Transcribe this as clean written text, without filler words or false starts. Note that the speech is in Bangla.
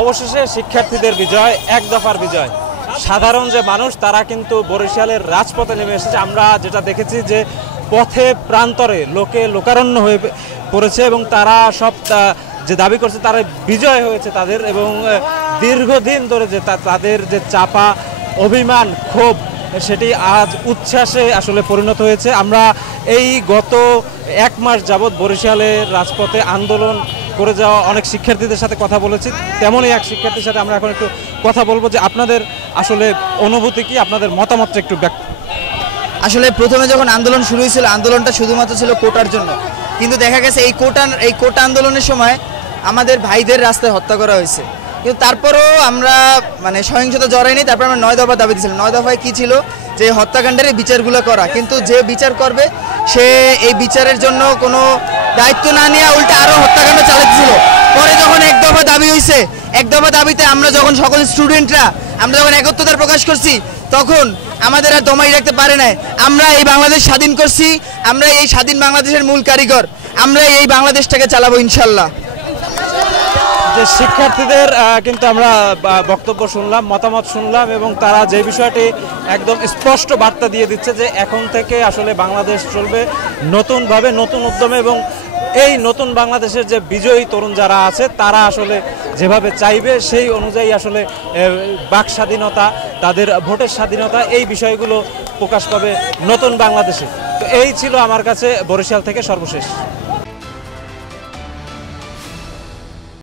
অবশেষে শিক্ষার্থীদের বিজয়, এক দফার বিজয়। সাধারণ যে মানুষ তারা কিন্তু বরিশালের রাজপথে নেমে এসেছে। আমরা যেটা দেখেছি যে পথে প্রান্তরে লোকে লোকারণ্য হয়ে পড়েছে এবং তারা সব যে দাবি করছে তারা বিজয় হয়েছে তাদের, এবং দীর্ঘদিন ধরে যে তাদের যে চাপা অভিমান ক্ষোভ সেটি আজ উচ্ছ্বাসে আসলে পরিণত হয়েছে। আমরা এই গত এক মাস যাবৎ বরিশালের রাজপথে আন্দোলন করে যাওয়া অনেক শিক্ষার্থীদের সাথে কথা বলেছি। তেমনই এক শিক্ষার্থীর সাথে আমরা এখন একটু কথা বলবো যে আপনাদের আসলে অনুভূতি কি, আপনাদের মতামতটা একটু ব্যক্ত। আসলে প্রথমে যখন আন্দোলন শুরু হয়েছিল, আন্দোলনটা শুধুমাত্র ছিল কোটার জন্য, কিন্তু দেখা গেছে এই কোটা আন্দোলনের সময় আমাদের ভাইদের রাস্তায় হত্যা করা হয়েছে। কিন্তু তারপরেও আমরা মানে সহিংসতা জড়াইনি। তারপর আমরা 9 দফা দাবি দিয়েছিলাম। 9 দফায় কী ছিল যে হত্যাকাণ্ডের বিচারগুলো করা, কিন্তু যে বিচার করবে সে এই বিচারের জন্য কোনো দায়িত্ব না নিয়ে উল্টে আরও হত্যাকাণ্ড চালাচ্ছিল। পরে যখন এক দফা দাবি হয়েছে, এক দফা দাবিতে আমরা যখন সকল স্টুডেন্টরা আমরা যখন একত্রতা প্রকাশ করছি, তখন আমাদের আর দমাই রাখতে পারে নাই। আমরা এই বাংলাদেশ স্বাধীন করছি, আমরা এই স্বাধীন বাংলাদেশের মূল কারিগর, আমরা এই বাংলাদেশটাকে চালাবো ইনশাল্লাহ। যে শিক্ষার্থীদের কিন্তু আমরা বক্তব্য শুনলাম, মতামত শুনলাম, এবং তারা যে বিষয়টি একদম স্পষ্ট বার্তা দিয়ে দিচ্ছে যে এখন থেকে আসলে বাংলাদেশ চলবে নতুনভাবে, নতুন উদ্যমে, এবং এই নতুন বাংলাদেশের যে বিজয়ী তরুণ যারা আছে তারা আসলে যেভাবে চাইবে সেই অনুযায়ী আসলে বাক স্বাধীনতা, তাদের ভোটের স্বাধীনতা, এই বিষয়গুলো প্রকাশ পাবে নতুন বাংলাদেশে। তো এই ছিল আমার কাছে বরিশাল থেকে সর্বশেষ।